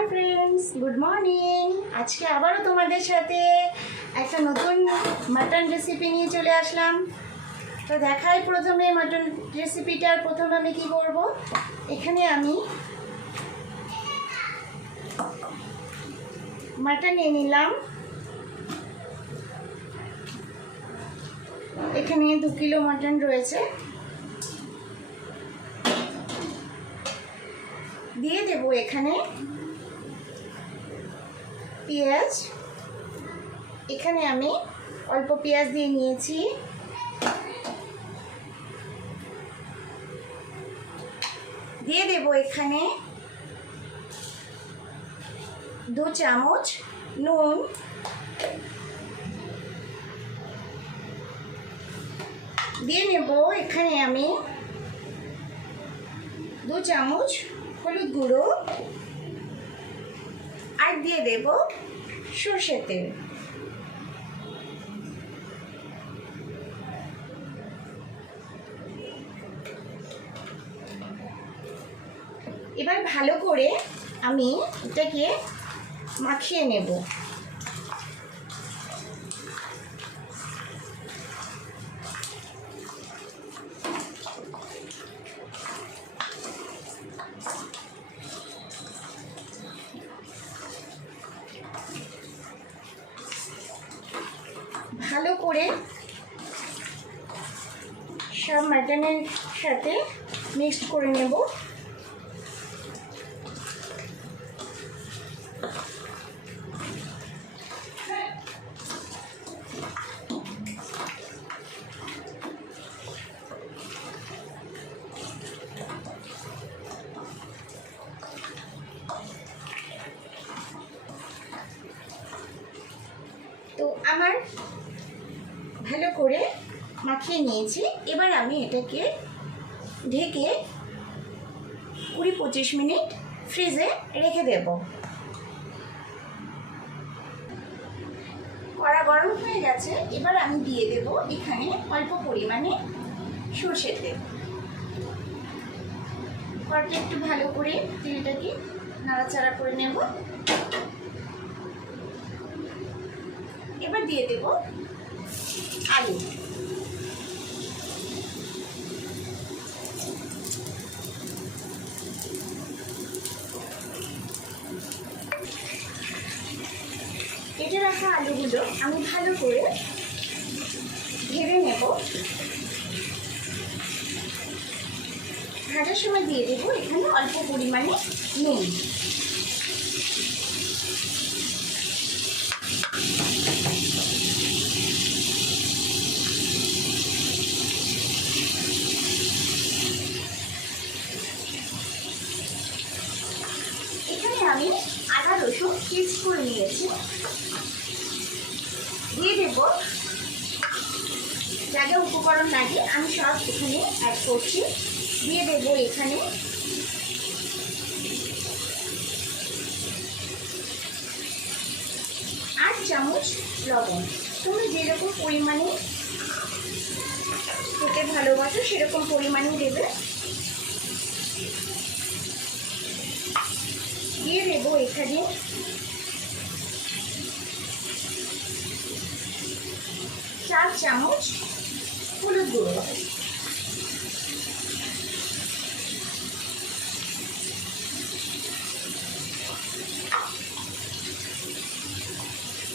Hi friends, good morning. আজকে আবারও তোমাদের সাথে একটা নতুন মাটন রেসিপি নিয়ে চলে আসলাম। তো দেখাই প্রথমে মাটন রেসিপিটার প্রথম আমি কি করব। এখানে আমি মাটন নিয়ে নিলাম। এখানে 2 কিলো মাটন রয়েছে। দিয়ে দেব এখানে পেঁয়াজ। এখানে আমি অল্প পেঁয়াজ দিয়ে নিয়েছি। দিয়ে দেব এখানে 2 চামচ নুন। দিয়ে নেব এখানে আমি 2 চামচ হলুদ গুঁড়ো, আর দিয়ে দেব সরষের তেল। এবার ভালো করে আমি এটাকে মাখিয়ে নেব। ভালো করে সব মাটনের সাথে মিক্সড করে নেব। তো আমার ভালো করে মাখিয়ে নিয়েছি। এবার আমি এটাকে ঢেকে 20-25 মিনিট ফ্রিজে রেখে দেব। কড়া গরম হয়ে গেছে। এবার আমি দিয়ে দেব এখানে অল্প পরিমাণে সরষের তেল। কড়াটা একটু ভালো করে তেলটাকে নাড়াচাড়া করে নেব। এবার দিয়ে দেব আলু। কেটে রাখা আলুগুলো আমি ভালো করে ভেজে নেব। ভাজার সময় দিয়ে দেব এখানে অল্প পরিমাণে নুন। আমি আদা রসুন পেস্ট করে নিয়েছি। দিয়ে দেব যা যা উপকরণ লাগে আমি সব এখানে অ্যাড করছি। দিয়ে দেব এখানে আট চামচ লবণ। তুমি যেরকম পরিমাণে খেতে ভালোবাসো সেরকম পরিমাণে দেবে। দিয়ে দেব এখানে 4 চামচ হলুদ গুঁড়ো।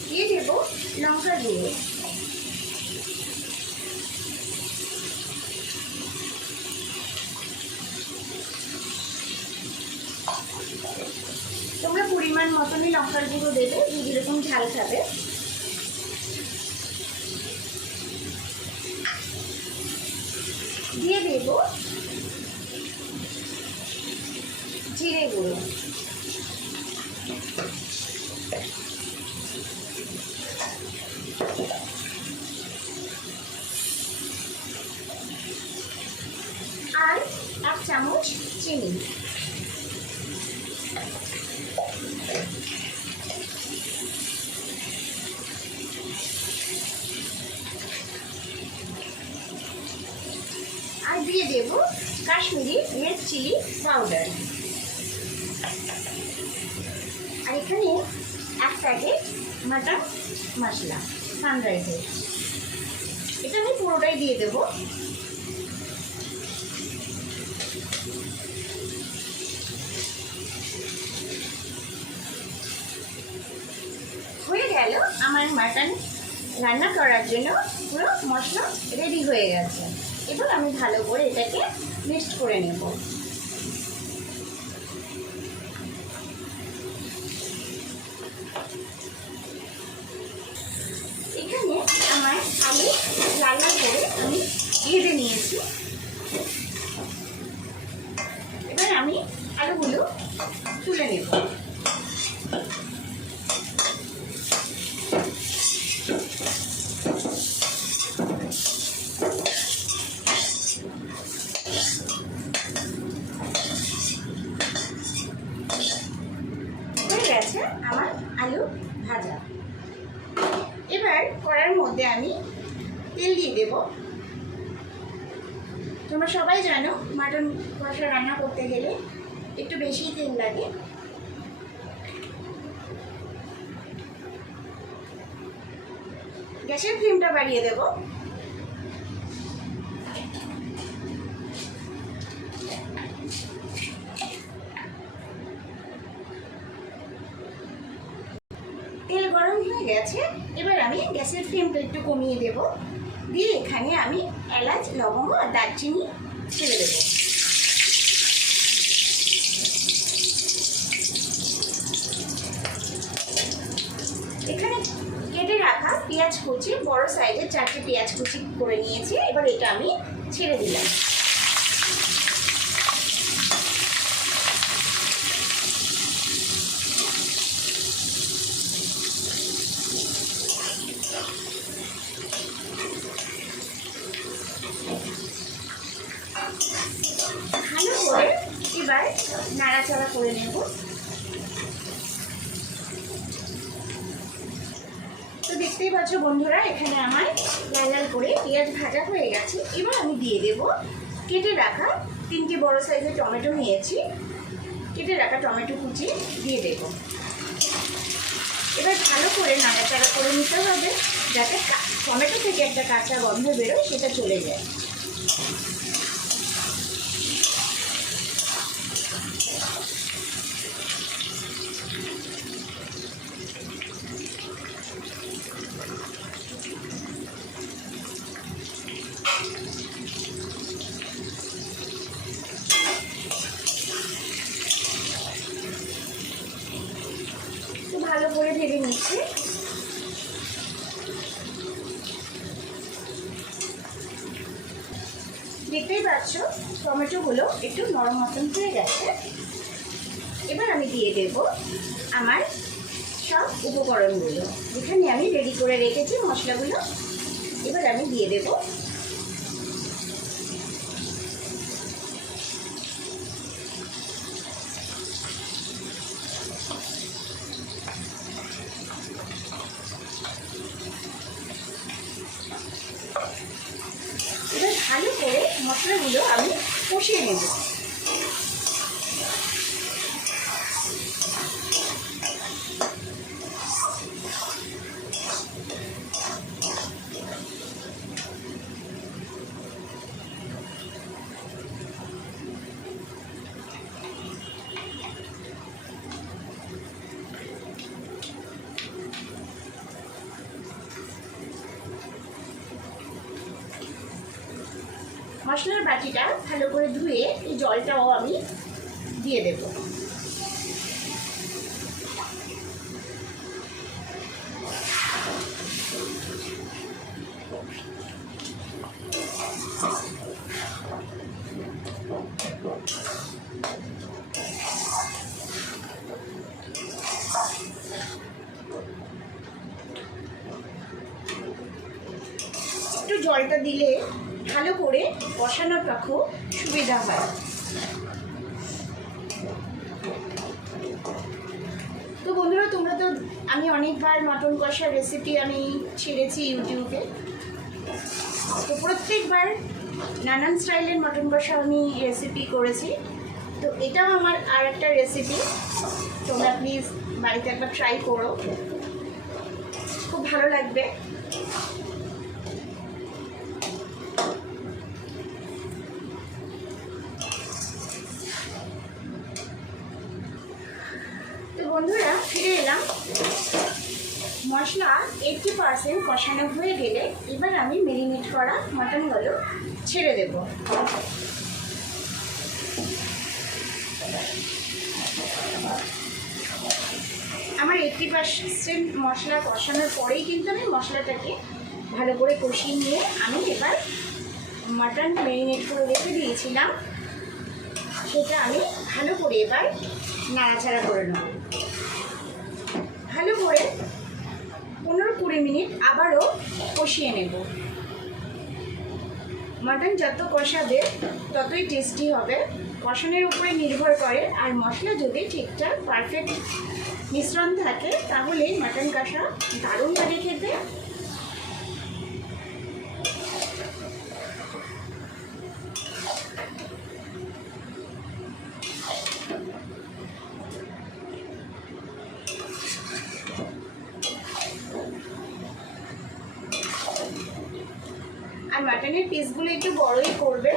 দিয়ে দেব লঙ্কার গুঁড়ো। তোমরা পরিমাণ মতনই লঙ্কার গুঁড়ো দেবে, যেরকম ঝাল খাবে। দিয়ে দেব জিরে গুঁড়ো। আর 1 চামচ চিনি। আর দিয়ে দেব কাশ্মীরি রেড চিলি পাউডার। আর এখানে এক প্যাকেট মাটন মশলা সানরাইজের, এটা আমি পুরোটাই দিয়ে দেবো। হয়ে গেল আমার মাটন রান্না করার জন্য পুরো মশলা রেডি হয়ে গেছে। এবার আমি ভালো করে এটাকে মিক্সড করে নেব। এখানে আমার আলু লাল লাল করে আমি ভেজে নিয়েছি। এবার আমি আলুগুলো তুলে নেব। গেছে আমার আলু ভাজা। এবার কড়াইয়ের মধ্যে আমি তেল দিয়ে দেব। তোমরা সবাই জানো মাটন কষা রান্না করতে গেলে একটু বেশি তেল লাগে। গ্যাসের ফ্লেমটা বাড়িয়ে দেব। তেল গরম হয়ে গেছে, এবার আমি গ্যাসের ফ্লেমটা একটু কমিয়ে দেব। দিয়ে এখানে আমি এলাচ, লবঙ্গ আর দারচিনি ছেড়ে দেব। এখানে কেটে রাখা পেঁয়াজ কুচি, বড় সাইজের 4টে পেঁয়াজ কুচি করে নিয়েছি। এবার এটা আমি ছেড়ে দিলাম। ভালো করে এবার নাড়াচাড়া করে নেব। তো দেখতেই পাচ্ছ বন্ধুরা, এখানে আমার লাল লাল করে পেঁয়াজ ভাজা হয়ে গেছে। এবার আমি দিয়ে দেব কেটে রাখা 3টে বড় সাইজের টমেটো নিয়েছি। কেটে রাখা টমেটো কুচি দিয়ে দেব। এবার ভালো করে নাড়াচাড়া করে নিতে হবে, যাতে টমেটো থেকে একটা কাঁচা গন্ধ বেরোয়, সেটা চলে যায়। ভালো করে ভেজে নিচ্ছি। দেখতেই পাচ্ছ টমেটোগুলো একটু নরম মতন হয়ে গেছে। এবার আমি দিয়ে দেব আমার সব উপকরণগুলো, যেখানে আমি রেডি করে রেখেছি মশলাগুলো। এবার আমি দিয়ে দেব। এবার ভালো করে মশলাগুলো আমি কষিয়ে নেব। মশলার বাটিটা ভালো করে ধুয়ে এই জলটাও আমি দিয়ে দেব। একটু জলটা দিলে ভালো করে কষানোটা খুব সুবিধা হয়। তো বন্ধুরা, তোমরা তো, আমি অনেকবার মটন কষার রেসিপি আমি ছেড়েছি ইউটিউবে। তো প্রত্যেকবার নানান স্টাইলের মটন কষা আমি রেসিপি করেছি। তো এটাও আমার আর একটা রেসিপি। তোমরা প্লিজ বাড়িতে একবার ট্রাই করো, খুব ভালো লাগবে। তো বন্ধুরা ফিরে এলাম। মশলা 80% কষানো হয়ে গেলে এবার আমি মেরিনেট করা মাটনগুলো ছেড়ে দেব। আমার 80% মশলা কষানোর পরেই কিন্তু আমি মশলাটাকে ভালো করে কষিয়ে নিয়ে আমি এবার মাটন মেরিনেট করে রেখে দিয়েছিলাম, সেটা আমি ভালো করে এবার নাড়াচাড়া করে নেব। ভালো করে 15-20 মিনিট আবারও কষিয়ে নেব। মাটন যত কষাবে ততই টেস্টি হবে, কষানোর উপরে নির্ভর করে। আর মশলা যদি ঠিকঠাক পারফেক্ট মিশ্রণ থাকে তাহলেই মাটন কষা দারুণ লাগে খেতে। আর মাটনের পিসগুলো একটু বড়ই করবে।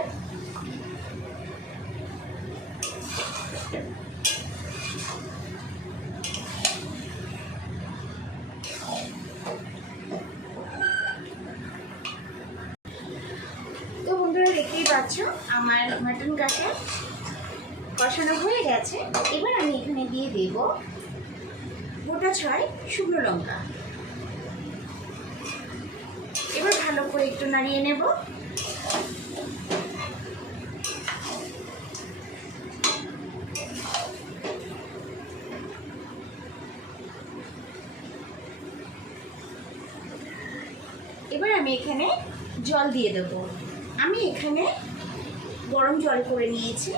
তো বন্ধুরা দেখতেই পাচ্ছ আমার মাটন কষানো হয়ে গেছে। এবার আমি এখানে দিয়ে দেব গোটা 6 শুকনো লঙ্কা। এবার ভালো করে একটু নাড়িয়ে নেব। এবার আমি এখানে জল দিয়ে দেব। আমি এখানে গরম জল করে নিয়েছি,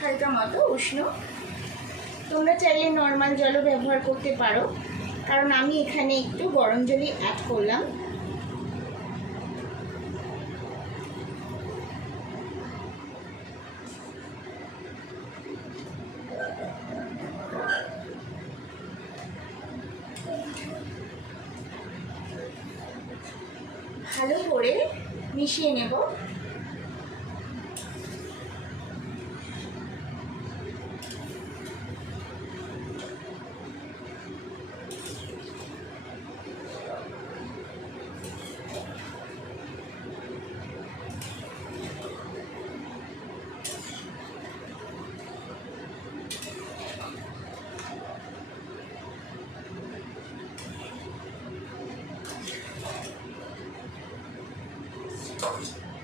হালকা মতো উষ্ণ। তোমরা চাইলে নর্মাল জলও ব্যবহার করতে পারো, কারণ আমি এখানে একটু গরম জলই অ্যাড করলাম। ভালো করে মিশিয়ে নেব।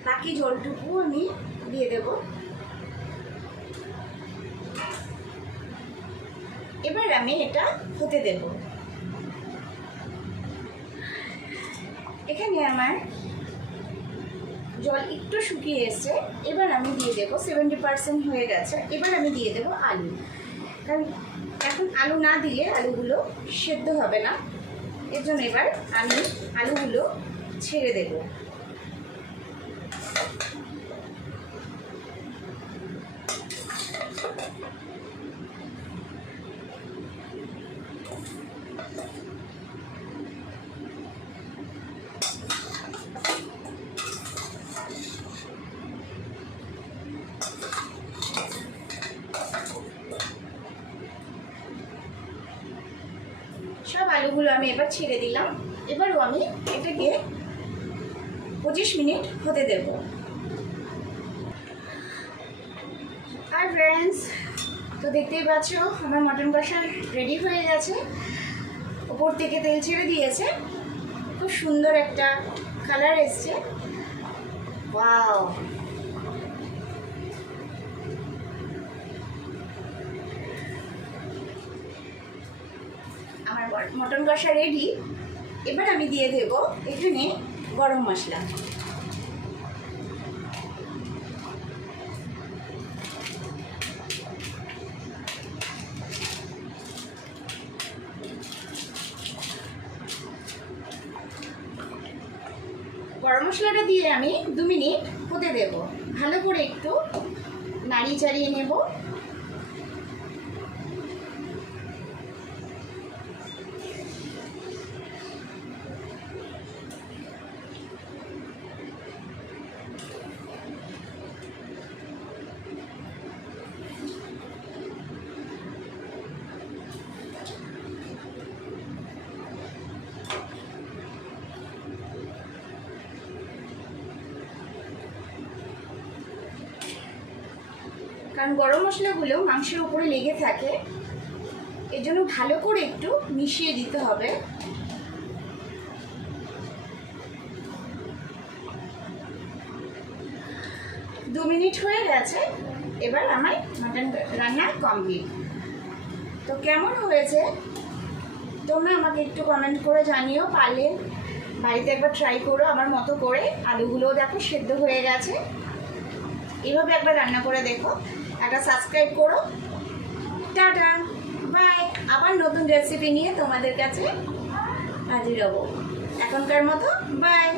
বাকি জলটুকু আমি দিয়ে দেব। এবার আমি এটা হতে দেব। এখানে আমার জল একটু শুকিয়ে এসছে। এবার আমি দিয়ে দেব, 70% হয়ে গেছে। এবার আমি দিয়ে দেব আলু, কারণ এখন আলু না দিলে আলুগুলো সেদ্ধ হবে না। এর জন্য এবার আমি আলুগুলো ছেড়ে দেব। সব আলুগুলো আমি এবার ছেড়ে দিলাম। এবারও আমি এটাকে 25 মিনিট হতে দেব। আর ফ্রেন্ডস, তো দেখতেই পাচ্ছ আমার মটন কষা রেডি হয়ে গেছে। উপর থেকে তেল ছেড়ে দিয়েছে, খুব সুন্দর একটা কালার এসছে। ওয়াও, আমার মটন কষা রেডি। এবার আমি দিয়ে দেব এখানে গরম মশলা। গরম মশলাটা দিয়ে আমি 2 মিনিট হতে দেব। ভালো করে একটু নাড়িয়ে চাড়িয়ে নেব। কারণ গরম মশলাগুলো মাংসের উপরে লেগে থাকে, এর জন্য ভালো করে একটু মিশিয়ে দিতে হবে। দু মিনিট হয়ে গেছে, এবার আমার মাটন রান্না কমপ্লিট। তো কেমন হয়েছে তোমরা আমাকে একটু কমেন্ট করে জানিও, পারলে বাড়িতে একবার ট্রাই করো আমার মতো করে। আলুগুলোও দেখো সেদ্ধ হয়ে গেছে, এইভাবে একবার রান্না করে দেখো। একটা সাবস্ক্রাইব করো। Tata, bye. আবার নতুন রেসিপি নিয়ে তোমাদের কাছে হাজির হবো। এখনকার মতো বাই।